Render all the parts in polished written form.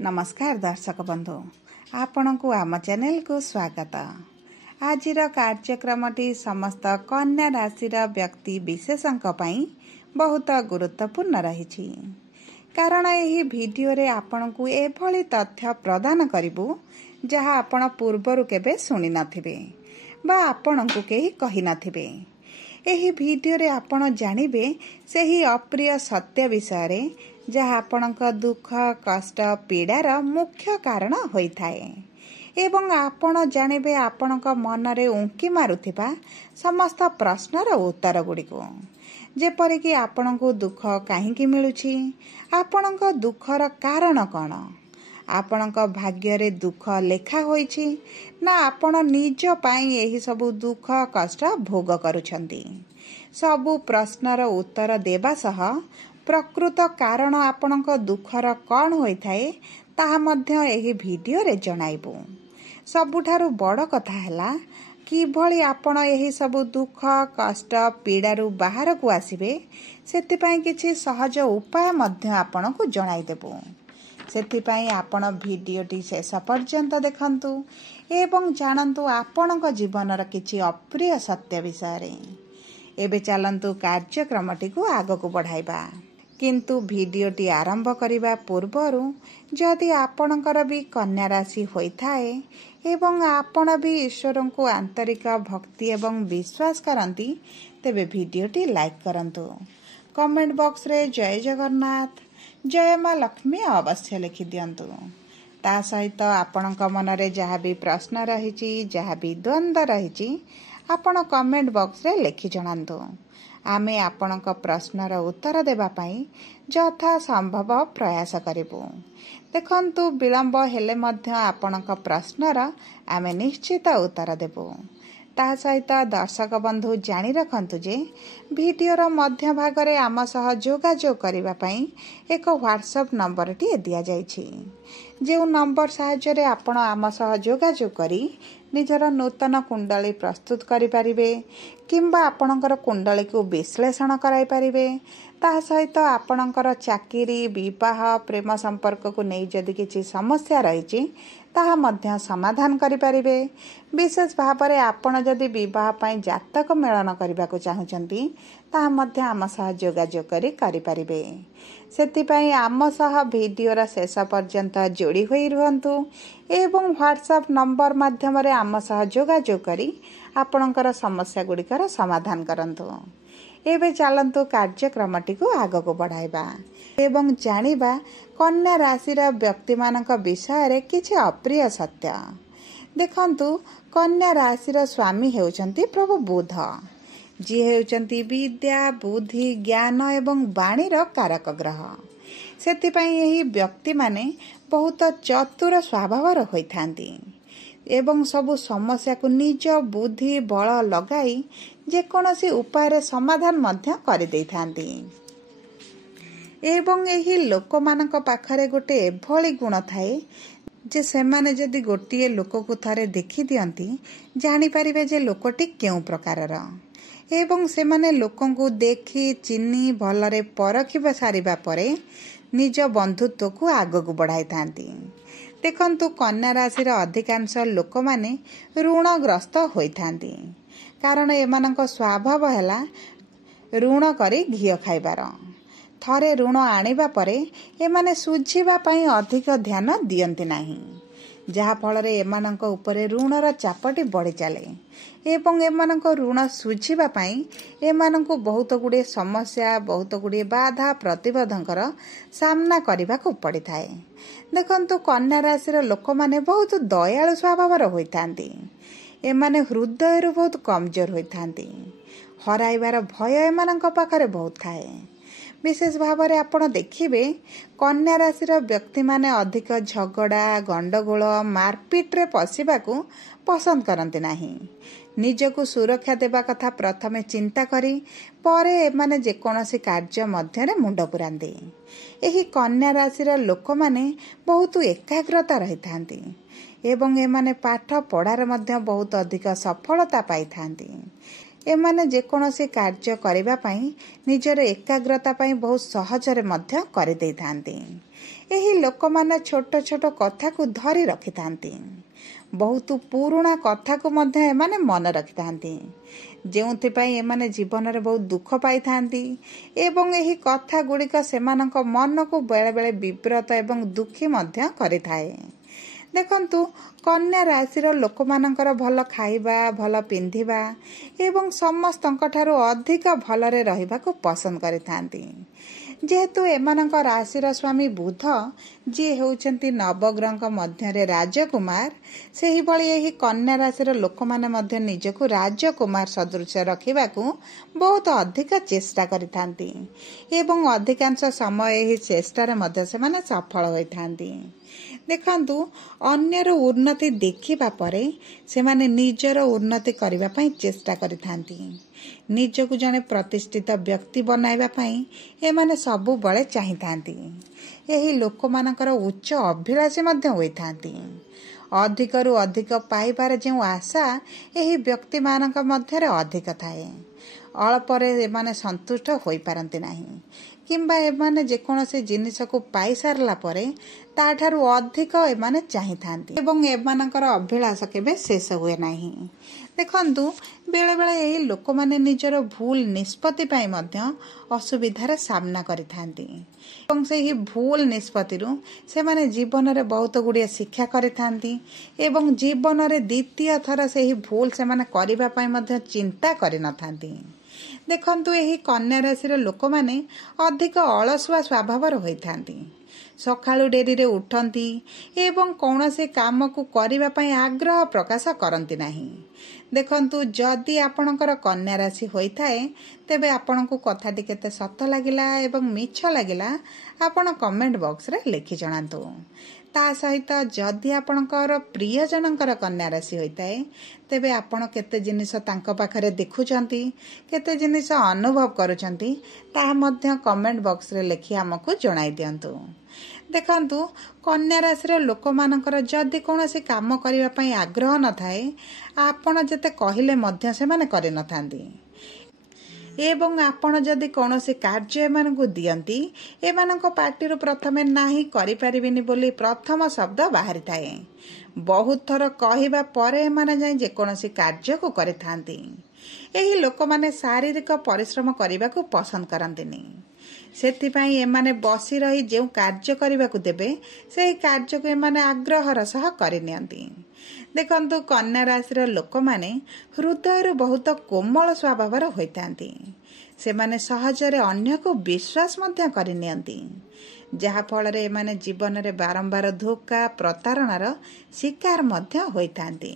नमस्कार दर्शक बंधु आपण को आम चैनल को स्वागत। आज कार्यक्रमटी समस्त कन्या राशि व्यक्ति विशेषों बहुत गुरुत्वपूर्ण रही कारण यही वीडियो रे आपण को एभली तथ्य प्रदान करिबु जहाँ आपण पूर्वरु केबे सुनि नथिबे बा आपण को केही कहि नथिबे। एही वीडियो रे आपण जानिबे सेही अप्रिय सत्य विषय रे जहाँ आपणक दुख कष्ट पीड़ार मुख्य कारण होइथाए एवं आपण जानिबे आपणक मनरे उंकी मारुथिबा समस्त प्रश्नर उत्तर गुड़िको जेपरिक आपणको दुख काहींकी मिलुछि, आपणक दुखर कारण कौन, आपणक भाग्य दुख लेखा होइछि ना आपण निज पाई एही सबु दुख कष्ट भोग करुछंती। सबु प्रश्नर उत्तर देबा सह प्रकृत कारण आपणक दुखर कौन होइथाए ताहा मध्य एही वीडियो रे जणाइबु। सबुठारु बड़ कथा हैला किभली आपण एही सबु दुख कष्ट पीड़ारु बाहर को आसिबे सेतिपाई किछि सहज उपाय मध्य आपणकु जणाइ देबु। सेतिपाई आपण वीडियोटी शेष पर्यंत देखंतु एवं जानंतु आपणक जीवनर किछि अप्रिय सत्य विषय रे। एबे चलंतु कार्यक्रमटी को आगकु बढ़ाइबा किंतु वीडियोटी आरंभ करिबा पूर्वरु जदि आपणकर भी कन्या राशि होइथाए एवं आपण भी ईश्वर को आंतरिक भक्ति एवं विश्वास करंती तेबे वीडियोटी लाइक करंतु। कमेंट बॉक्स रे जय जगन्नाथ जय मां लक्ष्मी अवश्य लिखि दियंतु। ता सहित आपणक मनरे जहाँ भी प्रश्न रहिछि जहाँ भी द्वंद्व रहिछि आपण कमेंट बॉक्स रे लिखि जणांतु। आमे आपणक प्रश्नर उत्तर देबा पाई यथा संभव प्रयास करिबु। देखंतु विलंब हेले मध्य आपणक प्रश्नर आमे निश्चित उत्तर देबु। ता सहित दर्शक बंधु जानी रखंतु जे वीडियोर मध्य भाग रे आम सह जोगाजोग करिबा पाई एक व्हाट्सएप नंबर टी दिया जाइछि। जे नंबर सहायता रे आपण आम सह जोगाजोग करी निजर नूतन कुंडली प्रस्तुत करि परिबे किंबा आपणकर कुंडली को विश्लेषण कराई परिबे। ता सहित आपणकर चाकरी विवाह प्रेम संपर्क को नहीं जदि किछि समस्या रहिछि ताहा मध्य समाधान करि परिबे। विशेष भाव रे आपण जदि विवाह पई जातक मेलन करबा को चाहुचंती ताहा मध्य आम सह जोगाजोग करि परिबे। सेतिपई आम सह वीडियोर शेष पर्यंत जोड़ी होई रुहंतु एवं व्हाट्सएप नंबर माध्यम रे आम सह जोगाजोग करी आपणकर समस्या गुड़िकर समाधान करंतु। एबे चलंतु कार्यक्रमटी को आगको बढ़ाइबा एवं जानिबा कन्या राशिर व्यक्ति मानक विषय रे किछि अप्रिय सत्य। देखंतु कन्या राशिर स्वामी हेउचंती प्रभु बुध जी हेउचंती विद्या बुद्धि ज्ञान एवं वाणीर कारक ग्रह। सेतिपई एही व्यक्ति माने बहुत चतुर स्वभावर होइथांती एवं सबु समस्या को निज बुद्धि बल लगाई जेकोनोसी उपाय समाधान मध्य करि दैथांती एवं एही लोक मानक पाखरे गोटे एभली गुण थाए जे सेमाने जदि गोटिए लोक को थरे देखि दियंती जानि परिबे जे लोकटी केउ प्रकारर एवं सेमाने लोकन को देखि चिन्नी भलरे परखिबा सारिबा परे निज बंधुत्व को आगकु बढ़ाई थांती। देखंतु कन्या राशिर अधिकांश लोक माने ऋणग्रस्त होइथांती कारण एमानक स्वभाव हैला ऋण करी घियो खाइबार। थरे ऋण आनिबा परे एमाने सुझिबा पई अधिक ध्यान दियंती नाही जहा फल रे एमानक उपरे ऋणर चापटी बढ़ी चले एवं एमानक ऋण सुझिबा पई एमानक बहुत गुडे समस्या बहुत गुडे बाधा प्रतिबंधकर सामना करबा को पड़ी थाए। देखंतु कन्या राशिर लोक माने बहुत दयालु स्वभावर होइथांती एमाने हृदय रु बहुत कमजोर होइथांती हराइबार भय एमानक पाखरे बहुत थाए। विशेष भाव रे आपण देखिबे कन्या राशिर व्यक्ति माने अधिक झगड़ा गंडगोल मारपीट रे पसिबा को पसंद करंती नाही। निजको सुरक्षा देबा कथा प्रथमे चिंता करी परे एमाने जेकोनोसी कार्य मध्य रे मुंड पुरांती। एही कन्या राशिर लोक माने बहुत एकाग्रता रहिथांती एवं एमाने पाठ पढ़ार मध्य बहुत अधिक सफलता पाई थांती एमाने जेकोसी कार्य करबा पई निजर एकाग्रता पई बहुत सहजरे मध्य कर देइथांती। एही लोक माने छोट छोट कथा को धरी रखिथांती। बहुत पुराणा कथा को मध्य एमाने मन रखिथांती, जेउथिपाई एमाने जीवन रे बहुत दुख पाई थांती एवं एही कथा गुड़िक सेमानक मन को बेले बेले विव्रत एवं दुखी मध्य करिथाए। देखंतु कन्या राशि लोक मानकर भल खाइबा भल पिंधिबा एवं समस्तंक ठारू अधिक भलरे रहिबा को पसंद करिथांती। जेहेतु एमानक राशिर स्वामी बुध जी होउचंती नवग्रह मध्य राजकुमार, सेही भली एही कन्या राशिर लोक माने मध्य निजको राजकुमार सदृश रखिबाकू बहुत अधिक चेष्टा करिथांती एवं अधिकांश समय एही चेष्टारे मध्य सेमाने सफल होइथांती। देखंतु अन्यर उन्नति देखिबा परे सेमाने निजर उन्नति करिबा पई चेष्टा करिथांती। निजको जने प्रतिष्ठित व्यक्ति बनाइबा पई एमाने सबु बळे चाहिथांती। एही लोक मानकर उच्च अभिलाषी मध्य होइथांती। अधिकरु अधिक पाइबार जो आशा एही व्यक्ति मानक मध्यरे अधिक थाए। अल्परे एमाने संतुष्ट होई पारंती नाही किंबा एमाने जेकोसी जिनिस को पाई सारला परे ताठारु अधिक एमाने चाहिथांती एवं एमानकर अभिलाष केबे शेष हुए नाही। देखंतु बेले बेले एही लोक माने निजर भूल निष्पत्ति पाई मध्य असुविधार सामना करिथांती एवं सेही भूल निष्पत्तिरु सेमाने जीवन रे बहुत गुड़िया शिक्षा करिथांती एवं जीवन रे द्वितीय थर सेही भूल सेमाने करिबा पाई मध्य चिंता करिनथांती। देखंतु एही कन्या राशि लोक माने अधिक अलसुआ स्वभावर होइथांती। सकाळु डेरी रे उठंती एवं कौनसे काम को करिबा पई आग्रह प्रकाश करंती नाही। देखंतु जदि आपणकर कन्या राशि होइथाए तेबे आपणको कथाटी केते सत लागिला एवं मिछ लागिला आपण कमेंट बॉक्स रे लिखि जणांतु। ता सहित जदि आपणकर प्रिय जनकर कन्या राशि होइथाए तेबे आपण केते जिनिस तांको पाखरे देखुचंती, केते जिनिस अनुभव करूचंती ता मध्य कमेंट बॉक्स रे लिखि हमकु जणाई दियंतु। देखंतु कन्या राशि लोक मानकर जदि कोनोसी काम करिबा पई आग्रह न थाए आपण जते कहिले मध्य से माने करे न थांती एवं आपण जदि कोनोसी कार्य एमानकु दियंती एमानक पार्टीरु प्रथमे नाही करि परिबिनी बोली प्रथम शब्द बाहरी थाए। बहुत थर कहिबा परे एमाने जाई जे कोनोसी कार्य को करिथांती। एही लोक माने शारीरिक परिश्रम करिबा को पसंद करंतिनी। सेथिपाई एमाने बसी रही जो कार्य करिबाकू देबे सेही कार्य को एमाने आग्रहर सह करिनियंती। देखंतु कन्या राशि लोक माने हृदय बहुत कोमल स्वभावर होइतांती। सेमाने सहजरे अन्य को विश्वास मध्य करिनियंती, जहा फल रे एमाने जीवन रे बारंबार धोखा प्रतारणार शिकार मध्य होइतांती।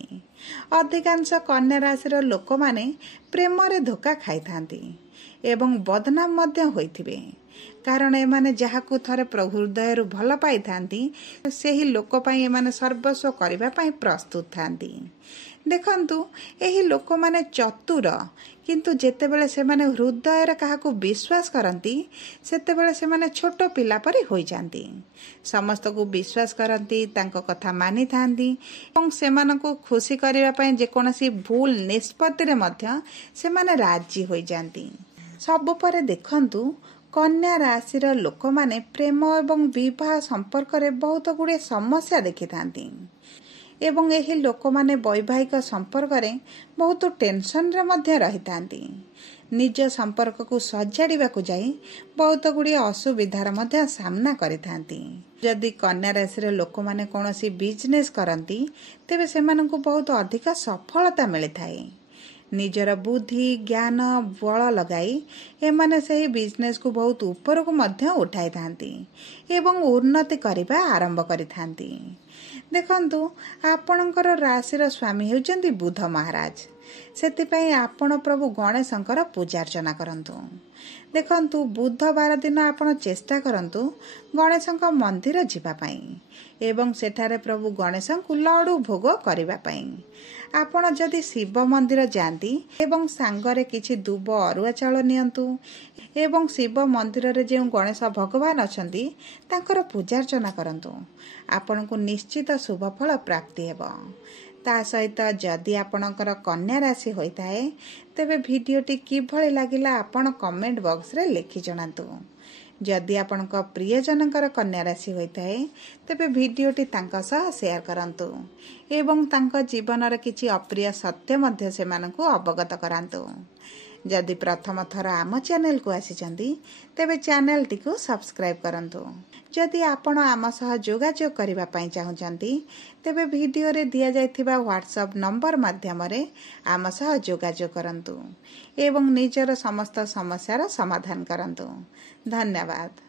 अधिकांश कन्या राशि लोक माने प्रेम रे धोखा खाइथांती एवं बदनाम मध्य होइथिबे, कारण एमाने जहाकू थरे हृदय भल पाई थांती सेही लोक पई एमाने सर्वस्व करिबा पई प्रस्तुत थांती। देखंतु एही लोक माने चतुर, किंतु जेतेबेले सेमाने हृदय रे काहाकू विश्वास करंती सेतेबेले सेमाने छोट पिला परि होई जांती। समस्त को विश्वास करंती, तांको कथा मानि थांती एवं सेमानकू खुशी करिबा पई जे कोनोसी भूल निष्पत्ति रे मध्य सेमाने राजी होई जांती। सब परे देखंतु कन्या राशि लोक माने प्रेम एवं विवाह संपर्क रे बहुत गुड़े समस्या देखि थांती एवं एही लोक माने वैवाहिक संपर्क रे बहुत टेंशन रे मध्य रही थांती। निज संपर्क को सजाड़िबा को जाई बहुत गुड़े असुविधार मध्य सामना करि थांती। जदि कन्या राशि लोक माने कोनोसी बिजनेस करंती तेबे सेमानकु बहुत अधिक सफलता मिलि थाए। निजर बुद्धि ज्ञान बल लगाई एमाने सही बिजनेस को बहुत ऊपर को मध्य उठाई थांती एवं उन्नति करिबा आरंभ करि थांती। देखंतु आपणकर राशिर स्वामी हेउचंती बुध महाराज, सेतिपई आपण प्रभु गणेशंकर पूजा अर्चना करंतु। देखंतु बुधवार दिन आपण चेष्टा करंतु गणेशंक मंदिर जिबा पई एवं सेठारे प्रभु गणेशंकु लड्डू भोग करिबा पई। आपण जदि शिव मंदिर जांती एवं सांगरे किछि दुब अरुआ चाउल नियंतु एवं शिव मंदिर रे जे गणेश भगवान अछंती तांकर पूजा अर्चना करंतु, आपनकु निश्चित शुभ फल प्राप्ति हेबो। ता सहित जदि आपणकर कन्या राशि होता है तेबे भिडियोटी किभଳି लागिला आपण कमेंट बॉक्स रे लिखि जणातु। जदि आपणक प्रियजनकर कन्या राशि होता है तेबे भिडियोटी तांका सह शेयर करंतु एवं तांका जीवनर किछि अप्रिय सत्य मध्य सेमानकु अवगत करांतु। जदि प्रथम थर आम चैनल को आसीचंदी तेबे चैनल टी को सब्सक्राइब करंतु। जदि आपण आम सह जोगाजोग करिबा पई चाहुचंदी तेबे वीडियो रे दिया जायथिबा व्हाट्सएप नंबर माध्यम रे आम सह जोगाजोग करंतु एवं निजर समस्त समस्यार समाधान करंतु। धन्यवाद।